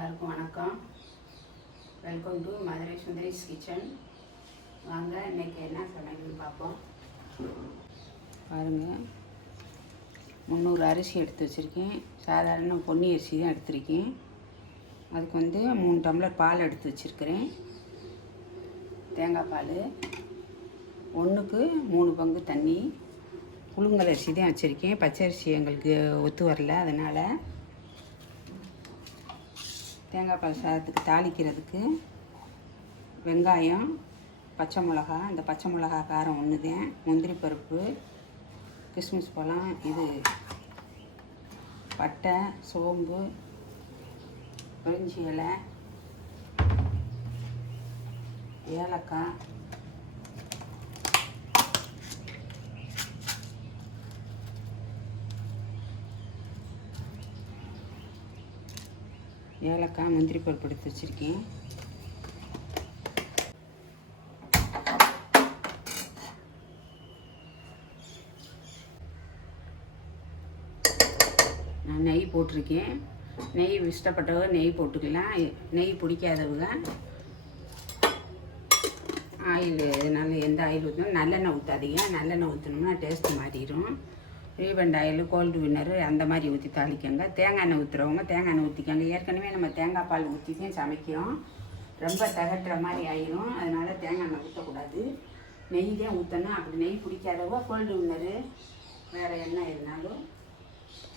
எல்லாருக்கும் வணக்கம். Welcome to Madurai Sundari's kitchen வாங்க இன்றைக்கி என்ன சமையல்னு பார்ப்போம். பாருங்கள் முந்நூறு அரிசி எடுத்து வச்சுருக்கேன். சாதாரண பொன்னி அரிசி தான் எடுத்திருக்கேன். அதுக்கு வந்து மூணு டம்ளர் பால் எடுத்து வச்சுருக்கிறேன். தேங்காய் பால். ஒன்றுக்கு மூணு பங்கு தண்ணி. புழுங்கல் அரிசி தான் வச்சுருக்கேன். பச்சை அரிசி எங்களுக்கு ஒத்து வரல அதனால் தேங்காய் பால் சாதத்துக்கு தாளிக்கிறதுக்கு வெங்காயம் பச்சை மிளகா இந்த பச்சை மிளகா காரம் ஒன்று தான் முந்திரி பருப்பு கிஸ்மிஸ் பழம் இது பட்டை சோம்பு பிரிஞ்சி இலை ஏலக்காய் ஏலக்காய் முந்திரி பருப்பு எடுத்து வச்சுருக்கேன். நான் நெய் போட்டிருக்கேன். நெய் இஷ்டப்பட்டவங்க நெய் போட்டுக்கலாம். நெய் பிடிக்காதவங்க ஆயில் இதனால் எந்த ஆயில் ஊற்றணும் நல்லெண்ணெய் ஊற்றாதீங்க நல்லெண்ணெய் ஊற்றினோம்னா டேஸ்ட் மாறிடும். ரீபண்ட் ஆயில் கோல்டு வின்னரு அந்த மாதிரி ஊற்றி தாளிக்கங்க. தேங்காய் எண்ணெய் ஊற்றுறவங்க தேங்காய் எண்ணெய் ஊற்றிக்கங்க ஏற்கனவே நம்ம தேங்காய் பால் ஊற்றி தான் சமைக்கிறோம். ரொம்ப தகட்டுற மாதிரி ஆயிரும். அதனால் தேங்காய் எண்ணெய் ஊற்றக்கூடாது நெய் தான் ஊற்றணும் அப்படி நெய் பிடிக்காதவோ கோல்டு வின்னரு வேறு எண்ணெய் இருந்தாலும்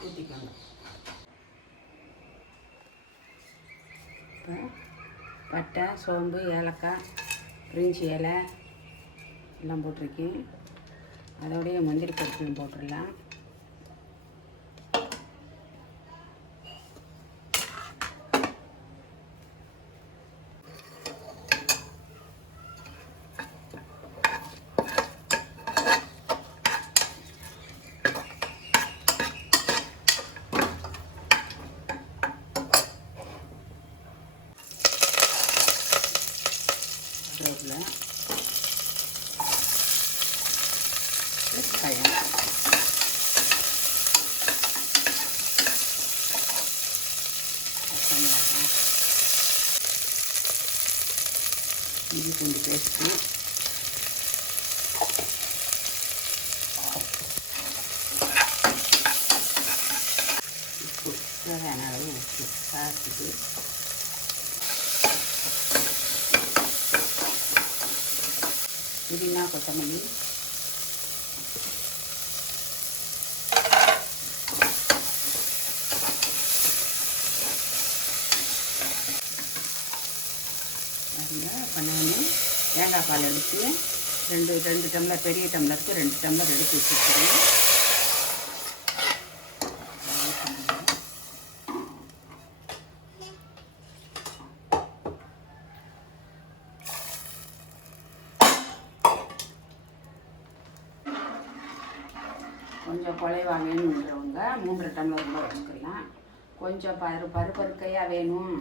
ஊற்றிக்கோங்க இப்போ பட்டை சோம்பு ஏலக்காய் பிரிஞ்சி இலை எல்லாம் போட்டிருக்கேன். அதோடைய முந்திரி பருப்பையும் போட்டுடலாம் கருவேப்பிலை வெங்காயம் பச்சை மிளகாய் இஞ்சி பூண்டு பேஸ்ட்டு உப்பு தேவையான அளவு உப்பு சாப்பிட்டு புதினா கொத்தமல்லி பாருங்க இப்போ நான் தேங்காய் பால் எடுத்து ரெண்டு ரெண்டு டம்ளர் பெரிய டம்ளருக்கு ரெண்டு டம்ளர் எடுத்து வச்சுருக்கிறேன். கொஞ்சம் குலைவா வேணுன்றவங்க மூன்றரை டம்ளர் கூட வச்சுக்கலாம் கொஞ்சம் பரு பருப்பருக்கையாக வேணும்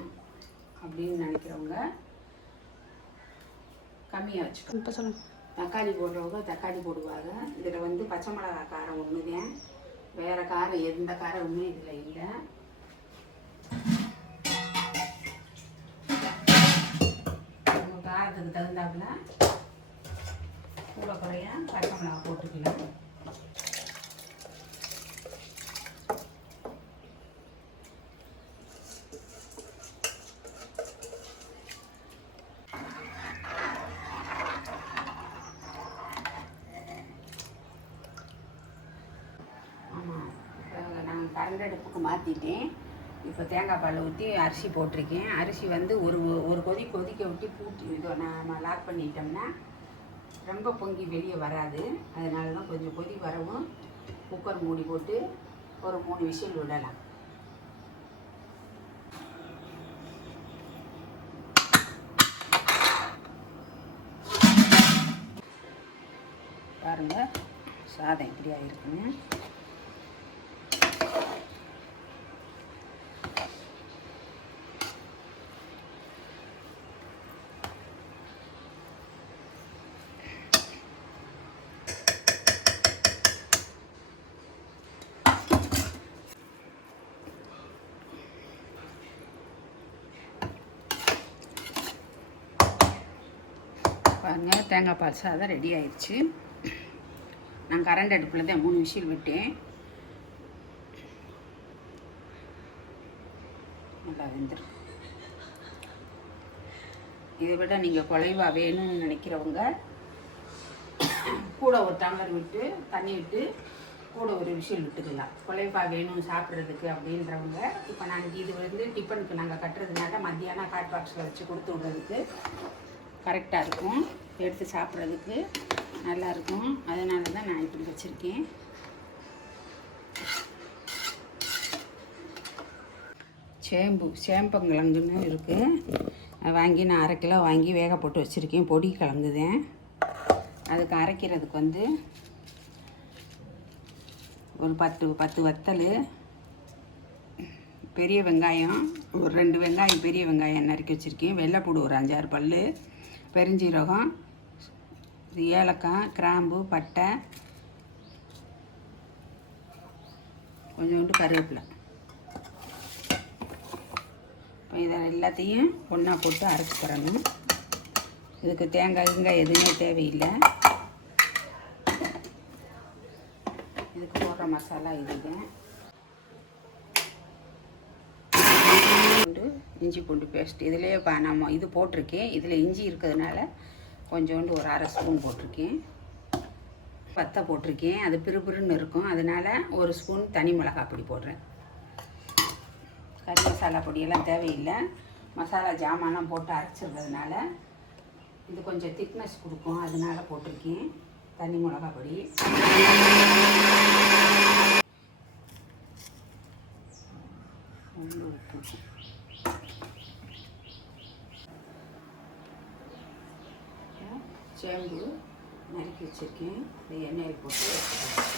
அப்படின்னு நினைக்கிறவங்க கம்மியாக வச்சுக்கணும் இப்போ சொல்லுங்க தக்காளி போடுறவங்க தக்காளி போடுவாங்க. இதில் வந்து பச்சை மிளகா காரம் ஒன்று தான் வேறு காரம் எந்த காரமுமே இதில் இல்லை. காரத்துக்கு தகுந்தாப்புல கூட குறைய பச்சை மிளகா போட்டுக்கலாம் ஆமாம் இப்போ நான் கரண்ட் அடுப்புக்கு மாற்றிட்டேன் இப்போ தேங்காய் பால் ஊற்றி அரிசி போட்டிருக்கேன். அரிசி வந்து ஒரு ஒரு கொதி கொதிக்க விட்டு பூட்டி இதோ நம்ம லாக் பண்ணிட்டோம்னா ரொம்ப பொங்கி வெளியே வராது. அதனால தான் கொஞ்சம் கொதி வரவும் குக்கர் மூடி போட்டு ஒரு மூணு விசில் விடலாம். பாருங்கள் சாதம் எப்படி இருக்குங்க பாருங்கள் தேங்காய் பால் சாதம் ரெடி ஆயிடுச்சு நான் கரண்ட் அடுப்பில் தான் மூணு விசில் விட்டேன். நல்லா வெந்திருக்கு. இதை விட நீங்கள் குலைவா வேணும்னு நினைக்கிறவங்க கூட ஒரு டம்ளர் விட்டு தண்ணி விட்டு கூட ஒரு விஷயம் விட்டுக்கலாம். குலைவா வேணும் சாப்பிட்றதுக்கு அப்படின்றவங்க இப்போ நாங்கள் இது வந்து டிஃபனுக்கு நாங்கள் கட்டுறதுனால மத்தியானம் ஹாட் பாக்ஸில் வச்சு கொடுத்து விட்றதுக்கு கரெக்டாக இருக்கும். எடுத்து சாப்பிட்றதுக்கு நல்லாயிருக்கும். அதனால தான் நான் இப்படி வச்சுருக்கேன். சேம்பு சேம்பங்கிழங்குன்னு இருக்குது வாங்கி நான் அரை கிலோ வாங்கி வேக போட்டு வச்சுருக்கேன். பொடி கிழங்குதேன் அதுக்கு அரைக்கிறதுக்கு வந்து ஒரு பத்து பத்து வத்தல் பெரிய வெங்காயம் ஒரு ரெண்டு வெங்காயம் பெரிய வெங்காயம் நறுக்கி வச்சுருக்கேன். வெள்ளைப்பூடு ஒரு அஞ்சாறு பல் பெருஞ்சீரகம் இது ஏலக்காய் கிராம்பு பட்டை கொஞ்சோண்டு கருவேப்பிலை. இப்போ இதை எல்லாத்தையும் ஒன்றா போட்டு அரைச்சி தரணும் இதுக்கு தேங்காய் கிங்காய் எதுவுமே தேவையில்லை. இதுக்கு போடுற மசாலா இதுதான் பூண்டு இஞ்சி பூண்டு பேஸ்ட் இதிலே இப்போ நம்ம இது போட்டிருக்கேன். இதில் இஞ்சி இருக்கிறதுனால கொஞ்சோண்டு ஒரு அரை ஸ்பூன் போட்டிருக்கேன். பத்தை போட்டிருக்கேன். அது பிறுபிறுன்னு இருக்கும். அதனால் ஒரு ஸ்பூன் தனி மிளகாய் பொடி போடுறேன். கறி மசாலா பொடியெல்லாம் தேவையில்லை. மசாலா ஜாமான்லாம் போட்டு அரைச்சிருக்கிறதுனால இது கொஞ்சம் திக்னஸ் கொடுக்கும். அதனால போட்டிருக்கேன். தனி மிளகா பொடி. கொஞ்சம் உப்பு. சேம்பு நறுக்கி வச்சுருக்கேன். இந்த எண்ணெயில் போட்டு வச்சுருக்கேன்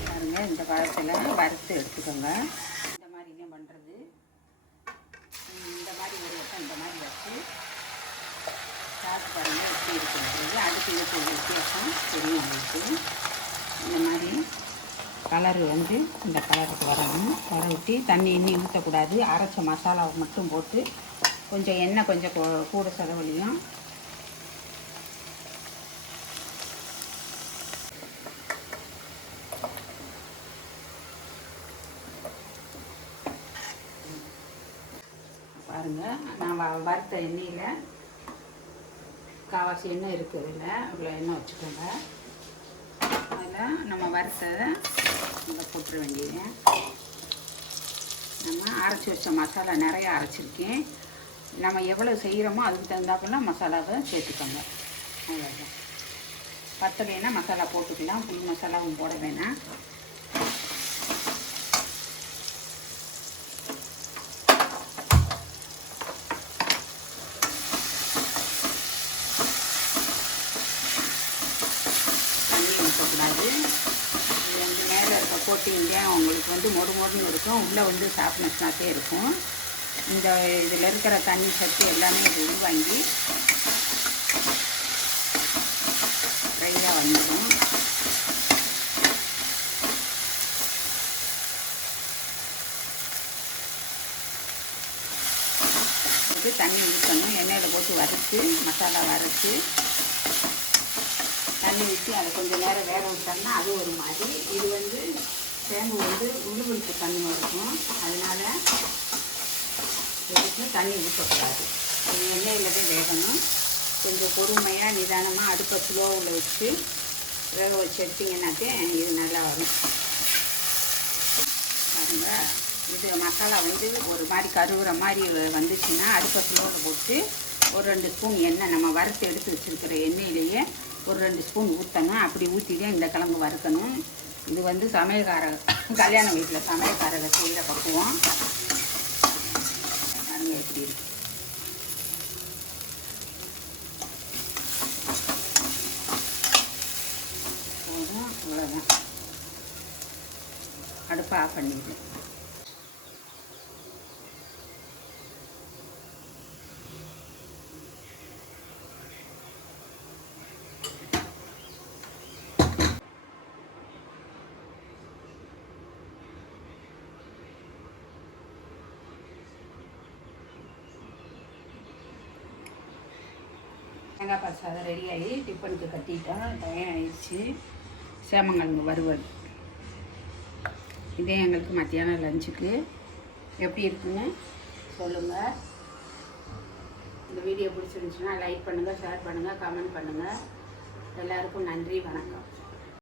பாருங்க இந்த காலத்தில் வறுத்து எடுத்துக்கோங்க. இந்த மாதிரி பண்ணுறது இந்த மாதிரி ஒரு வட்டம் இந்த மாதிரி வச்சு சாப்பிட்டு பாருங்கள் எப்படி இருக்கிறது அதுக்கு இதுக்கு ஒரு வித்தியாசம் தெரியும் உங்களுக்கு. இந்த மாதிரி கலர் வந்து இந்த கலருக்கு வரணும். வர விட்டு தண்ணி எண்ணி ஊற்றக்கூடாது அரைச்ச மசாலாவை மட்டும் போட்டு கொஞ்சம் எண்ணெய் கொஞ்சம் கூட செலவழியும் பாருங்கள் நான் வ வறுத்த எண்ணெயில் காவாசி எண்ணெய் இருக்குது இதில் இவ்வளோ எண்ணெய் வச்சுக்கோங்க. அதில் நம்ம வறுத்ததை இதில் போட்டுற வேண்டியது. நம்ம அரைச்சி வச்ச மசாலா நிறைய அரைச்சிருக்கேன். நம்ம எவ்வளோ செய்கிறோமோ அதுக்கு தகுந்தாப்புல மசாலாவை சேர்த்துக்கோங்க. அவ்வளோதான் பத்தலைன்னா மசாலா போட்டுக்கலாம். புளி மசாலாவும் போட வேணாம் தண்ணி ஊற்றக்கூடாது இது மேலே இருக்க கோட்டிங் தான் உங்களுக்கு வந்து மொறு மொடுன்னு இருக்கும். உள்ளே வந்து சாஃப்ட்னஸ்னாக்கே இருக்கும். இந்த இதில் இருக்கிற தண்ணி சத்து எல்லாமே இது உள்வாங்கி ட்ரையாக வந்துடும் போட்டு தண்ணி ஊற்றணும் எண்ணெயில் போட்டு வறுத்து மசாலா வறுத்து தண்ணி ஊற்றி அதை கொஞ்சம் நேரம் வேக விட்டோம்னா அது ஒரு மாதிரி. இது வந்து சேம்பு வந்து உளுவலுக்கு தண்ணியாக இருக்கும். அதனால இதுக்கு தண்ணி ஊற்றக்கூடாது இது எண்ணெயில் தான் வேகணும். கொஞ்சம் பொறுமையாக நிதானமாக அடுப்பை ஸ்லோவில் வச்சு வேக வச்சு எடுத்திங்கன்னாக்கே இது நல்லா வரும். பாருங்க இது மசாலா வந்து ஒரு மாதிரி கருவுற மாதிரி வந்துச்சுன்னா அடுப்பை ஸ்லோவில் போட்டு ஒரு ரெண்டு ஸ்பூன் எண்ணெய் நம்ம வறுத்து எடுத்து வச்சுருக்கிற எண்ணெயிலேயே ஒரு ரெண்டு ஸ்பூன் ஊற்றணும் அப்படி ஊற்றிட்டு இந்த கிழங்கு வறுக்கணும். இது வந்து சமையல்கார கல்யாண வீட்டில் சமையல்காரரை கீழே பக்குவோம். பாருங்க எப்படி இருக்கு. போதும் அவ்வளோதான் அடுப்பை ஆஃப் பண்ணிடுறேன் தேங்காய் பால் சாதம் ரெடி ஆகி டிஃபனுக்கு கட்டிட்டோம் டைம் ஆயிடுச்சு. சேமங்கிழங்கு வருவது. இதே எங்களுக்கு மத்தியானம் லஞ்சுக்கு எப்படி இருக்குன்னு சொல்லுங்கள் இந்த வீடியோ பிடிச்சிருந்துச்சுன்னா லைக் பண்ணுங்கள் ஷேர் பண்ணுங்கள் கமெண்ட் பண்ணுங்கள் எல்லாருக்கும் நன்றி வணக்கம்.